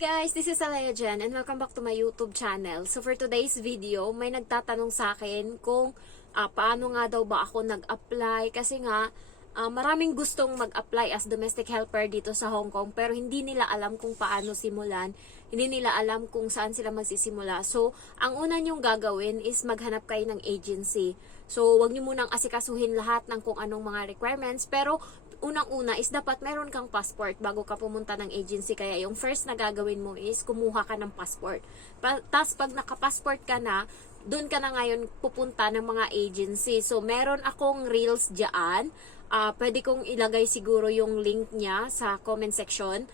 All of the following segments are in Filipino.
Guys, this is Alea Jen and welcome back to my YouTube channel. So for today's video, may nagtatanong sa akin kung paano nga daw ba ako nag-apply kasi nga maraming gustong mag-apply as domestic helper dito sa Hong Kong pero hindi nila alam kung paano simulan, hindi nila alam kung saan sila magsisimula. So ang una nyong gagawin is maghanap kayo ng agency. So wag niyo munang asikasuhin lahat ng kung anong mga requirements pero unang-una is dapat meron kang passport bago ka pumunta ng agency. Kaya yung first na gagawin mo is kumuha ka ng passport. Tapos pag naka-passport ka na, doon ka na ngayon pupunta ng mga agency. So meron akong reels dyan. Pwede kong ilagay siguro yung link niya sa comment section.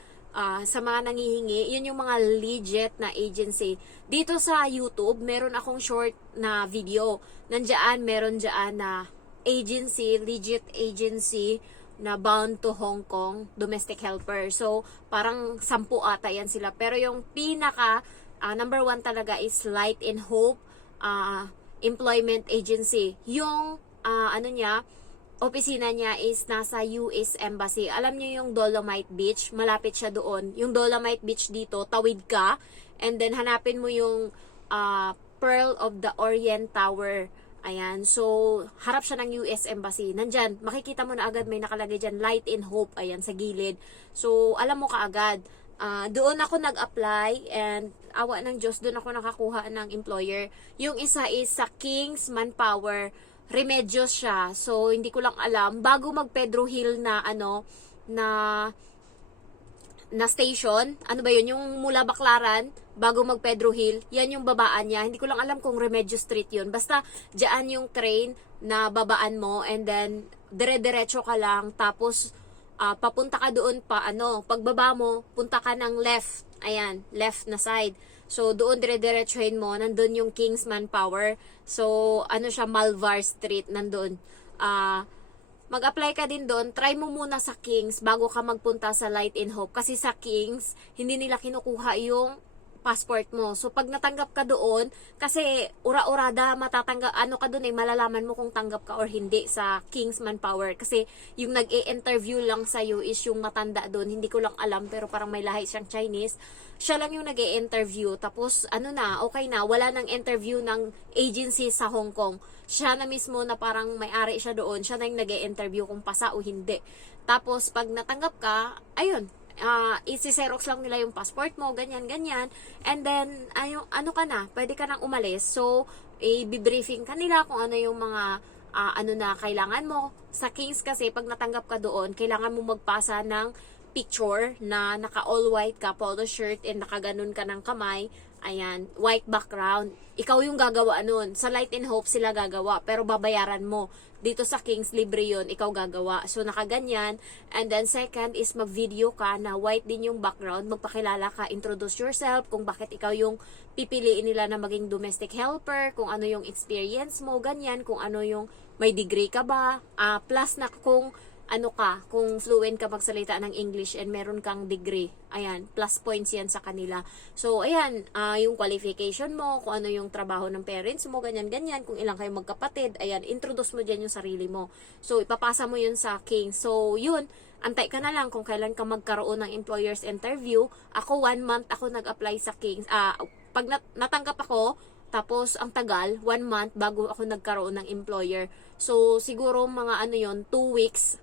Sa mga nangihingi, yun yung mga legit na agency. Dito sa YouTube, meron akong short na video. Meron dyan na agency, legit agency, na bound to Hong Kong, domestic helper. So, parang 10 ata yan sila. Pero yung pinaka, number 1 talaga is Light and Hope Employment Agency. Yung, opisina niya is nasa US Embassy. Alam niyo yung Dolomite Beach, malapit siya doon. Yung Dolomite Beach dito, tawid ka, and then hanapin mo yung Pearl of the Orient Tower. Ayan, so harap siya ng US Embassy. Nandyan, makikita mo na agad may nakalagay dyan, Light and Hope, ayan, sa gilid. So, alam mo kaagad. Doon ako nag-apply and awa ng Diyos, doon ako nakakuha ng employer. Yung isa is sa King's Manpower, Remedios siya. So, hindi ko lang alam. Bago mag Pedro Hill na, na station, ano ba yun, yung mula Baclaran, bago mag Pedro Hill, yan yung babaan niya. Hindi ko lang alam kung Remedios Street yun. Basta, dyan yung train na babaan mo, and then, dire-diretso ka lang, tapos, papunta ka doon pa, pagbaba mo, punta ka ng left, ayan, left na side. So, doon dire-diretsohin mo, nandun yung King's Manpower. So, siya, Malvar Street, nandun. Mag-apply ka din doon, try mo muna sa Kings bago ka magpunta sa Light and Hope. Kasi sa Kings, hindi nila kinukuha yung passport mo. So, pag natanggap ka doon, kasi ura-urada, matatanggap, ka doon malalaman mo kung tanggap ka or hindi sa King's Manpower. Kasi yung nag-e-interview lang sa'yo is yung matanda doon. Hindi ko lang alam, pero parang may lahi siyang Chinese. Siya lang yung nag-e-interview. Tapos, okay na, wala nang interview ng agency sa Hong Kong. Siya na mismo na parang may-ari siya doon. Siya na yung nag-e-interview kung pasa o hindi. Tapos, pag natanggap ka, ayun, isi-xerox lang nila yung passport mo, ganyan. And then, ka na, pwede ka nang umalis. So, i-briefing ka nila kung ano yung mga, na kailangan mo. Sa Kings kasi, pag natanggap ka doon, kailangan mo magpasa ng picture na naka all white ka, polo shirt, and nakaganon ka ng kamay. Ayan, white background. Ikaw yung gagawa nun. Sa Light and Hope sila gagawa, pero babayaran mo. Dito sa Kings, libre yun, ikaw gagawa. So, nakaganyan. And then, second is mag-video ka na white din yung background. Magpakilala ka, introduce yourself, kung bakit ikaw yung pipiliin nila na maging domestic helper, kung ano yung experience mo, ganyan, kung ano yung may degree ka ba. Plus na kung kung fluent ka magsalita ng English and meron kang degree. Ayan, plus points yan sa kanila. So, ayan, yung qualification mo, kung ano yung trabaho ng parents mo, ganyan, kung ilang kayo magkapatid, ayan, introduce mo dyan yung sarili mo. So, ipapasa mo yun sa King. So, yun, antay ka na lang kung kailan ka magkaroon ng employer's interview. Ako, 1 month ako nag-apply sa Kings. Pag natanggap ako, tapos, ang tagal, 1 month bago ako nagkaroon ng employer. So, siguro mga 2 weeks.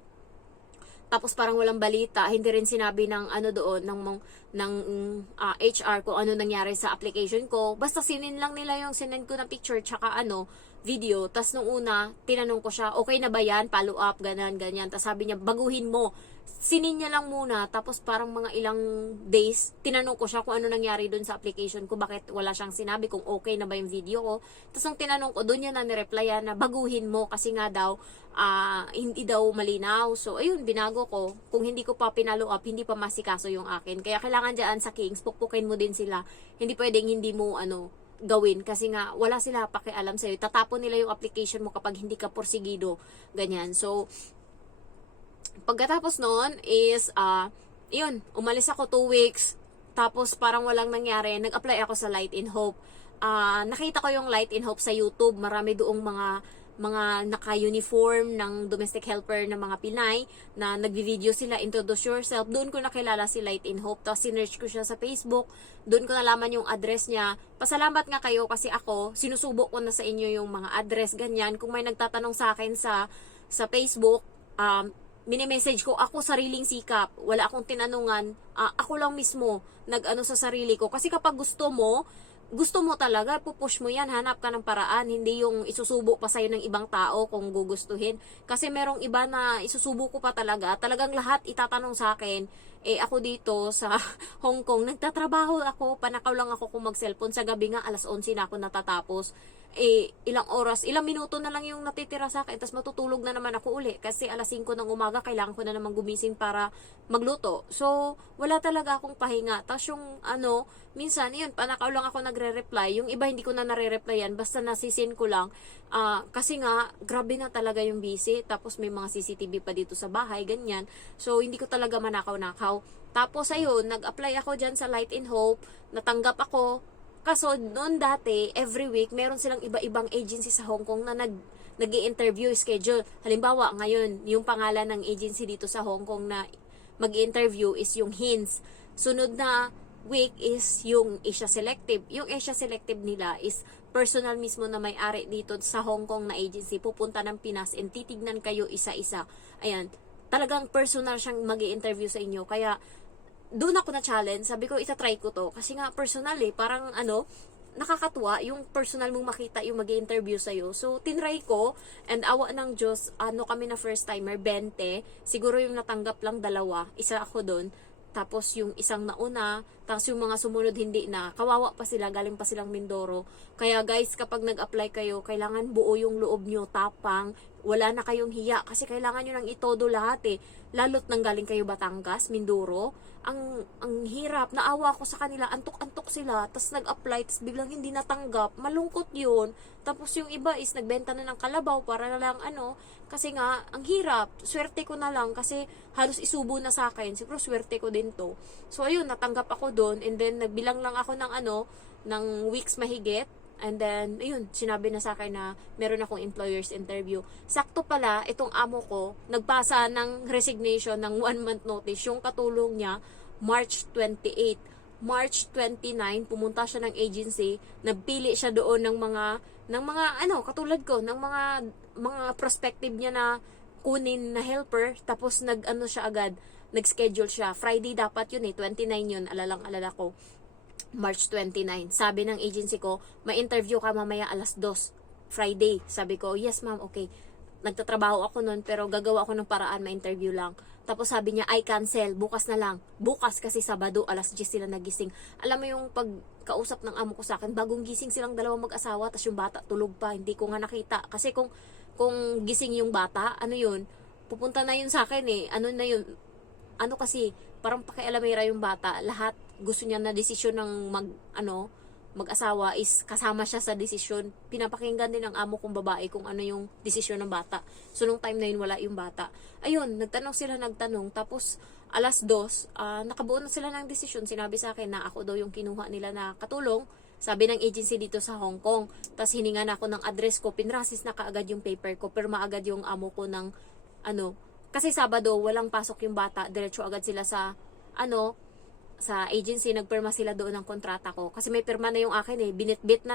Tapos parang walang balita, hindi rin sinabi ng doon ng HR kung ano nangyari sa application ko. Basta sinin lang nila yung sinend ko na picture tsaka video. Tapos nung una, tinanong ko siya, okay na ba yan? Follow up, ganyan. Tapos sabi niya, baguhin mo. Sinin niya lang muna. Tapos parang mga ilang days, tinanong ko siya kung ano nangyari doon sa application ko. Bakit wala siyang sinabi kung okay na ba yung video ko. Tapos nung tinanong ko, doon niya na nireplyan na baguhin mo kasi nga daw, hindi daw malinaw. So, ayun, binago ko. Kung hindi ko pa pinalo up, hindi pa masikaso yung akin. Kaya kailangan dyan sa Kings, pukpukin mo din sila. Hindi pwedeng hindi mo, gawin. Kasi nga, wala sila pakialam sa'yo. Tatapon nila yung application mo kapag hindi ka porsigido. Ganyan. So, pagkatapos noon is, yun, umalis ako 2 weeks. Tapos, parang walang nangyari. Nag-apply ako sa Light and Hope. Nakita ko yung Light and Hope sa YouTube. Marami doong mga mga naka-uniform ng domestic helper ng mga Pinay na nagvi-video sila, introduce yourself. Doon ko nakilala si Light in Hope. Tapos sinearch ko siya sa Facebook. Doon ko nalaman yung address niya. Pasalamat nga kayo kasi ako, sinusubo ko na sa inyo yung mga address, ganyan. Kung may nagtatanong sa akin sa Facebook, mini-message ko, ako sariling sikap. Wala akong tinanungan. Ako lang mismo nag-ano sa sarili ko. Kasi kapag gusto mo talaga, pupush mo yan, hanap ka ng paraan, hindi yung isusubo pa sa'yo ng ibang tao kung gugustuhin. Kasi merong iba na isusubo ko pa talaga, talagang lahat itatanong sa akin. Ako dito sa Hong Kong, nagtatrabaho ako, panakaw lang ako kung mag-cellphone. Sa gabi nga, alas 11 na ako natatapos. Ilang oras, ilang minuto na lang yung natitira sa akin, tapos matutulog na naman ako uli. Kasi alas 5 ng umaga, kailangan ko na naman gumising para magluto. So, wala talaga akong pahinga. Tapos yung minsan, yun, panakaw lang ako nagre-reply. Yung iba, hindi ko na nare-replyan. Basta nasisin ko lang. Kasi nga, grabe na talaga yung busy. Tapos may mga CCTV pa dito sa bahay, ganyan. So, hindi ko talaga manakaw-nakaw. Tapos, ayun, nag-apply ako dyan sa Light in Hope. Natanggap ako. Kaso, noon dati, every week, meron silang iba-ibang agency sa Hong Kong na nag-i-interview schedule. Halimbawa, ngayon, yung pangalan ng agency dito sa Hong Kong na mag-i-interview is yung HINS. Sunod na week is yung Asia Selective. Yung Asia Selective nila is personal mismo na may-ari dito sa Hong Kong na agency. Pupunta ng Pinas and titignan kayo isa-isa. Ayan, talagang personal siyang mag-i-interview sa inyo. Kaya, doon ako na challenge. Sabi ko, itatry ko to. Kasi nga, personal parang nakakatuwa yung personal mong makita yung mag-i-interview sa'yo. So, tinry ko, and awa ng Diyos, kami na first timer, 20. Siguro yung natanggap lang 2. Isa ako doon. Tapos yung isang nauna, tapos yung mga sumunod hindi na. Kawawa pa sila, galing pa silang Mindoro. Kaya guys, kapag nag-apply kayo, kailangan buo yung loob nyo, tapang, wala na kayong hiya. Kasi kailangan nyo nang itodo lahat Lalo't nang galing kayo Batangas, Mindoro. Ang hirap, naawa ko sa kanila, antok-antok sila, tapos nag-apply, tapos biglang hindi natanggap, malungkot yun. Tapos yung iba is nagbenta na ng kalabaw para na lang kasi nga, ang hirap, swerte ko na lang, kasi halos isubo na sa akin, siguro swerte ko din to. So ayun, natanggap ako doon, and then nagbilang lang ako ng weeks mahigit. And then, ayun, sinabi na sa akin na meron akong employer's interview. Sakto pala, itong amo ko, nagpasa ng resignation ng 1 month notice. Yung katulong niya, March 28. March 29, pumunta siya ng agency, nagpili siya doon ng mga katulad ko, ng mga prospective niya na kunin na helper, tapos siya agad, nag-schedule siya. Friday dapat yun 29 yun, alala ko. March 29. Sabi ng agency ko, may interview ka mamaya alas 2. Friday. Sabi ko, yes ma'am, okay. Nagtatrabaho ako noon, pero gagawa ako ng paraan, ma-interview lang. Tapos sabi niya, I cancel, bukas na lang. Bukas kasi Sabado, alas 10 sila nagising. Alam mo yung pagkausap ng amo ko sa akin, bagong gising silang dalawang mag-asawa, tapos yung bata tulog pa, hindi ko nga nakita. Kasi kung gising yung bata, yun, pupunta na yun sa akin na yun, kasi, parang pakialamera yung bata, lahat gusto niya na desisyon ng mag-asawa is kasama siya sa desisyon. Pinapakinggan din ng amo kong babae kung ano yung desisyon ng bata. So, nung time na yun, wala yung bata. Ayun, nagtanong, tapos alas 2, nakabuo na sila ng desisyon. Sinabi sa akin na ako daw yung kinuha nila na katulong, sabi ng agency dito sa Hong Kong. Tapos hiningan ako ng address ko, pinrasis na kaagad yung paper ko, pirma agad yung amo ko ng kasi Sabado, walang pasok yung bata, diretso agad sila sa sa agency, nagpirma sila doon ng kontrata ko. Kasi may pirma na yung akin binitbit na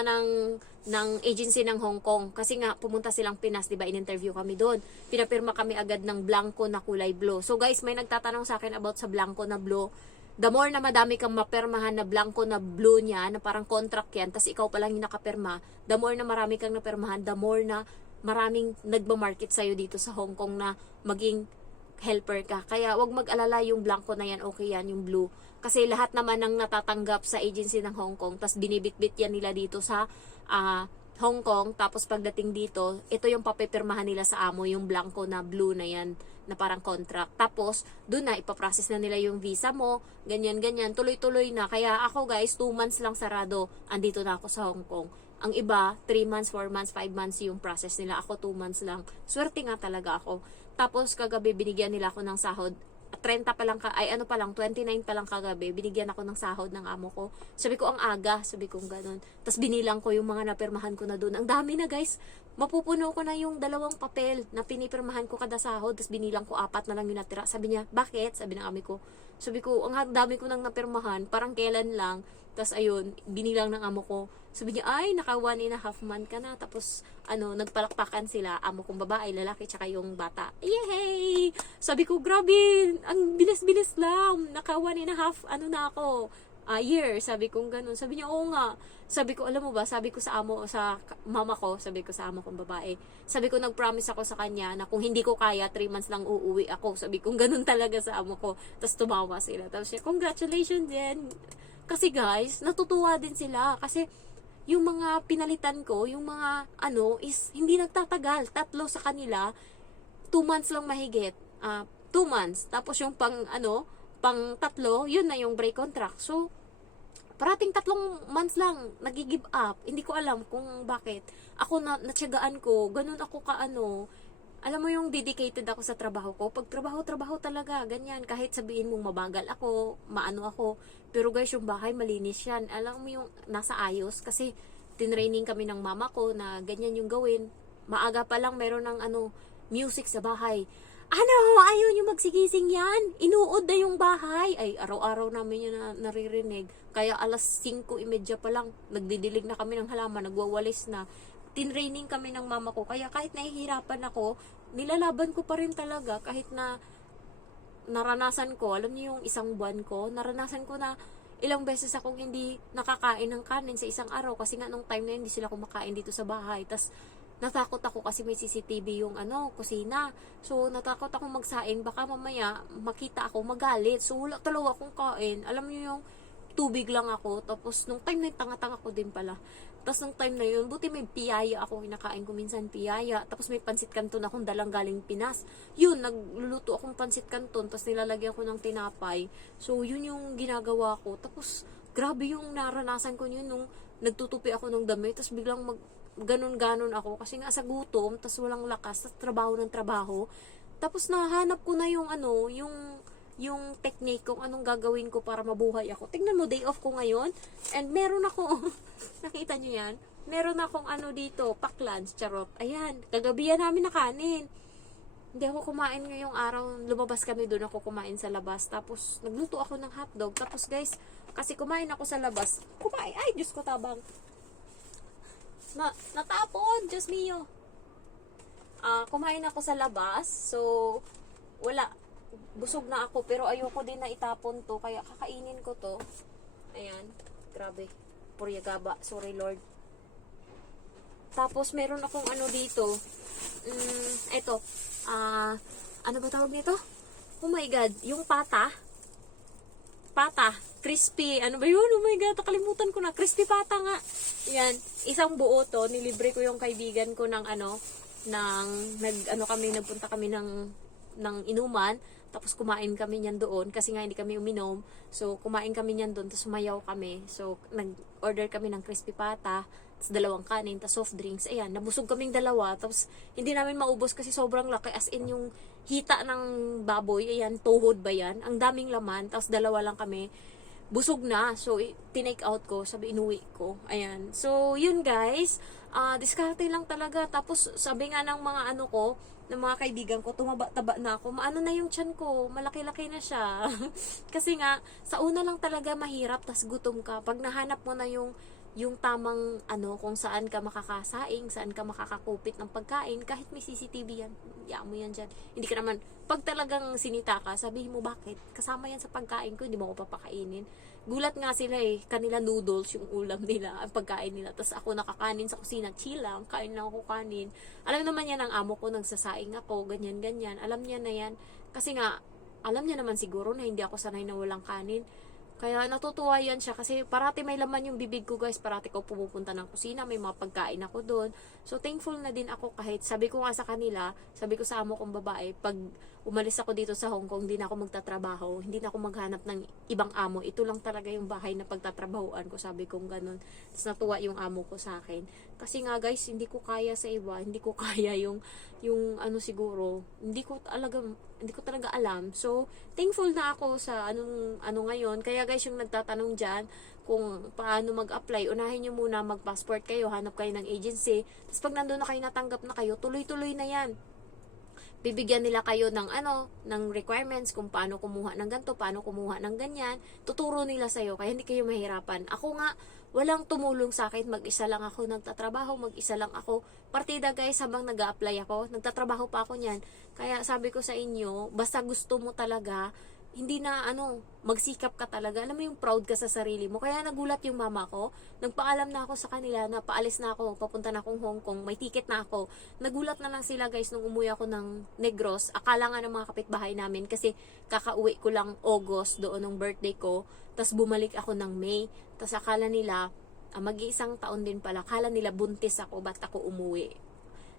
ng agency ng Hong Kong. Kasi nga, pumunta silang Pinas, diba, in-interview kami doon. Pinapirma kami agad ng blanco na kulay blue. So guys, may nagtatanong sa akin about sa blanco na blue. The more na madami kang mapirmahan na blanco na blue niya, na parang contract yan, tas ikaw pa lang yung nakapirma, the more na marami kang napirmahan, the more na maraming nagmamarket sa'yo dito sa Hong Kong na maging helper ka. Kaya wag mag-alala, yung blanco na yan, okay yan, yung blue. Kasi lahat naman ng natatanggap sa agency ng Hong Kong, tas binibitbit yan nila dito sa Hong Kong, tapos pagdating dito, ito yung papipirmahan nila sa amo, yung blanco na blue na yan, na parang contract. Tapos, doon na, ipaprocess na nila yung visa mo, ganyan-ganyan, tuloy-tuloy na. Kaya ako guys, 2 months lang sarado, andito na ako sa Hong Kong. Ang iba, 3 months, 4 months, 5 months yung process nila. Ako 2 months lang. Swerte nga talaga ako. Tapos kagabi binigyan nila ako ng sahod. 30 pa lang, ay ano pa lang, 29 pa lang kagabi, binigyan ako ng sahod ng amo ko. Sabi ko, ang aga, sabi ko ganun. Tapos binilang ko yung mga napirmahan ko na doon. Ang dami na guys, mapupuno ko na yung 2 papel na pinipirmahan ko kada sahod. Tapos binilang ko 4 na lang yung natira. Sabi niya, bakit? Sabi ng ami ko. Sabi ko, ang dami ko nang napirmahan, parang kailan lang. Tapos ayun, binilang ng amo ko. Sabi niya, ay, naka 1.5 month ka na. Tapos, nagpalakpakan sila. Amo kong babae, lalaki, tsaka yung bata. Yay! Sabi ko, grabe, ang bilis-bilis lang. Naka 1.5, na ako, year. Sabi ko, ganun. Sabi niya, oo nga. Sabi ko, alam mo ba, sabi ko sa mama ko, sabi ko sa amo kong babae. Sabi ko, nag-promise ako sa kanya na kung hindi ko kaya, 3 months lang uuwi ako. Sabi ko, ganun talaga sa amo ko. Tapos tumawa sila. Tapos siya, congratulations din. Kasi guys, natutuwa din sila. Kasi, yung mga pinalitan ko, yung mga is hindi nagtatagal. 3 sa kanila, 2 months lang mahigit. 2 months. Tapos yung pang 3, yun na yung break contract. So, parating 3 months lang, nag-give up. Hindi ko alam kung bakit. Ako natyagaan ko, ganun ako alam mo yung dedicated ako sa trabaho ko. Pag trabaho talaga, ganyan. Kahit sabihin mong mabagal ako, maano ako. Pero guys, yung bahay, malinis yan. Alam mo yung nasa ayos. Kasi, tinraining kami ng mama ko na ganyan yung gawin. Maaga pa lang meron ng music sa bahay. Ayaw nyo magsigising yan? Inuod na yung bahay. Ay, araw-araw namin yun naririnig. Kaya alas 5:30 pa lang, nagdidilig na kami ng halaman, nagwawalis na. Tinraining kami ng mama ko. Kaya kahit nahihirapan ako, nilalaban ko pa rin talaga. Kahit na naranasan ko, alam niyo yung 1 buwan ko, naranasan ko na ilang beses akong hindi nakakain ng kanin sa isang araw. Kasi nga nung time na yun, hindi sila kumakain dito sa bahay. Tas natakot ako kasi may CCTV yung kusina. So, natakot ako magsaing. Baka mamaya makita ako magalit. So, wala talaga akong kain. Alam niyo yung tubig lang ako. Tapos, nung time na yun, tanga-tanga ko din pala. Tapos, nung time na yun, buti may piyaya ako. Kinakain ko minsan piyaya. Tapos, may pansit canton akong dalang galing Pinas. Yun, nagluluto akong pansit canton. Tapos, nilalagyan ko ng tinapay. So, yun yung ginagawa ko. Tapos, grabe yung naranasan ko yun nung nagtutupi ako ng damit. Tapos, biglang ganon-ganon ako. Kasi nga sa gutom, tapos walang lakas, tapos trabaho ng trabaho. Tapos, nahanap ko na yung technique kung anong gagawin ko para mabuhay ako. Tingnan mo, day off ko ngayon. And meron ako, nakita nyo yan? Meron akong dito, pack lunch, charot. Ayan, kagabihan namin na kanin. Hindi ako kumain ngayong araw. Lumabas kami doon, ako kumain sa labas. Tapos, nagluto ako ng hotdog. Tapos guys, kasi kumain ako sa labas. Ay, Diyos ko tabang. Natapon, Diyos mio. Kumain ako sa labas. So, wala. Busog na ako, pero ayoko din na itapon to, kaya kakainin ko to. Ayan, grabe, puryagaba, sorry Lord. Tapos meron akong dito, eto, ano ba tawag nito? Oh my god, yung pata, crispy, ano ba yun? Oh my god, nakalimutan ko na, crispy pata nga. Yan, isang buo to, nilibre ko yung kaibigan ko ng nagpunta kami ng inuman. Tapos kumain kami niyan doon kasi nga hindi kami uminom. So kumain kami niyan doon, tapos sumayaw kami. So nag-order kami ng crispy pata, tapos 2 kanin, tapos soft drinks. Ayan, nabusog kaming 2. Tapos hindi namin maubos kasi sobrang laki, as in yung hita ng baboy. Ayan, tuhod ba yan? Ang daming laman, tapos 2 lang kami. Busog na. So tinake out ko, sabi inuwi ko. Ayan. So yun guys, diskarte lang talaga. Tapos sabi nga ng mga ng mga kaibigan ko, tumaba-taba na ako. Maano na yung tiyan ko, malaki-laki na siya. Kasi nga, sa una lang talaga mahirap, tas gutom ka. Pag nahanap mo na yung tamang kung saan ka makakasaing, saan ka makakakupit ng pagkain, kahit may CCTV yan, mo yan dyan. Hindi ka naman, pag talagang sinita ka, sabihin mo bakit, kasama yan sa pagkain ko, hindi mo ko papakainin. Gulat nga sila kanila noodles yung ulam nila, ang pagkain nila. Tapos ako nakakanin sa kusina, chill lang, kain lang ako kanin. Alam naman yan ang amo ko, nagsasaing ako, ganyan-ganyan. Alam niya na yan. Kasi nga, alam niya naman siguro na hindi ako sanay na walang kanin. Kaya natutuwa yan siya kasi parati may laman yung bibig ko guys, parati ko pumupunta ng kusina, may mga pagkain ako doon. So thankful na din ako kahit sabi ko nga sa kanila, sabi ko sa amo kong babae, pag umalis ako dito sa Hong Kong, hindi na ako magtatrabaho, hindi na ako maghanap ng ibang amo. Ito lang talaga yung bahay na pagtatrabahuan ko, sabi kong ganun. Tapos natuwa yung amo ko sa akin. Kasi nga guys, hindi ko kaya sa iba, hindi ko kaya yung ano siguro, hindi ko talaga alam. So, thankful na ako sa ano ngayon. Kaya guys, yung nagtatanong diyan kung paano mag-apply, unahin nyo muna mag-passport kayo, hanap kayo ng agency. Tapos pag nandoon na kayo, natanggap na kayo, tuloy-tuloy na yan. Bibigyan nila kayo ng ng requirements kung paano kumuha ng ganito, paano kumuha ng ganyan. Tuturo nila sa'yo, kaya hindi kayo mahirapan. Ako nga, walang tumulong sa akin, mag-isa lang ako nagtatrabaho, mag-isa lang ako. Partida guys, habang nag-a-apply ako, nagtatrabaho pa ako niyan. Kaya sabi ko sa inyo, basta gusto mo talaga, hindi na magsikap ka talaga. Alam mo yung proud ka sa sarili mo. Kaya nagulat yung mama ko. Nagpaalam na ako sa kanila na paalis na ako, papunta na akong Hong Kong, may ticket na ako. Nagulat na lang sila guys nung umuwi ako ng Negros. Akala nga ng mga kapitbahay namin kasi kakauwi ko lang August doon ng birthday ko. Tapos bumalik ako ng May. Tapos akala nila, mag-iisang taon din pala. Akala nila buntis ako, ba't ako umuwi?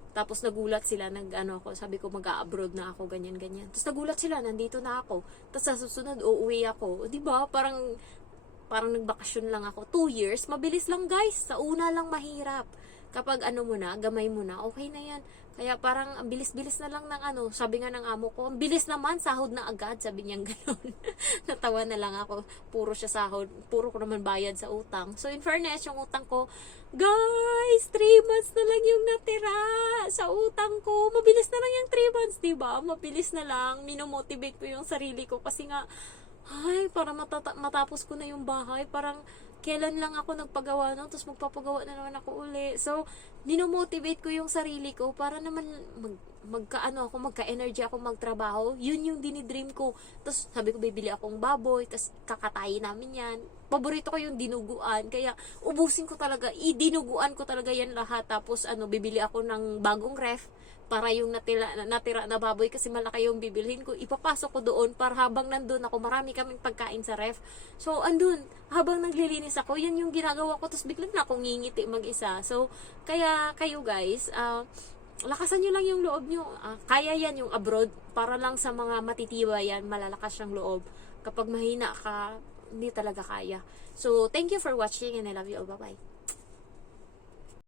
Tapos nagulat sila, ako, sabi ko mag-a-abroad na ako, ganyan-ganyan. Tapos nagulat sila, nandito na ako. Tapos sa susunod, uuwi ako. Di ba? Parang nagbakasyon lang ako. 2 years, mabilis lang guys. Sa una lang mahirap. Kapag mo na, gamay mo na, okay na yan. Kaya parang ang bilis-bilis na lang ng sabi nga ng amo ko, ang bilis naman, sahod na agad, sabi niya gano'n. Natawa na lang ako, puro siya sahod, puro ko naman bayad sa utang. So in fairness, yung utang ko, guys, 3 months na lang yung natira sa utang ko. Mabilis na lang yung 3 months, diba? Mabilis na lang, minomotivate ko yung sarili ko kasi nga, para matapos ko na yung bahay, parang kailan lang ako nagpagawa tapos magpapagawa na naman ako uli. So, dinomotivate ko yung sarili ko para naman magka-energy ako magtrabaho. Yun yung dinidream ko. Tapos, sabi ko, bibili akong baboy, tapos kakatayin namin yan. Paborito ko yung dinuguan, kaya ubusin ko talaga, idinuguan ko talaga yan lahat. Tapos, bibili ako ng bagong ref, para yung natira na baboy kasi malaki yung bibilhin ko, ipapasok ko doon para habang nandun ako, marami kaming pagkain sa ref. So, andun, habang naglilinis ako, yan yung ginagawa ko, tapos biglang na akong ngingiti mag-isa. So, kaya kayo guys, lakasan nyo lang yung loob nyo. Kaya yan yung abroad, para lang sa mga matitiwa yan, malalakas yung loob. Kapag mahina ka, hindi talaga kaya. So, thank you for watching and I love you all. Bye-bye.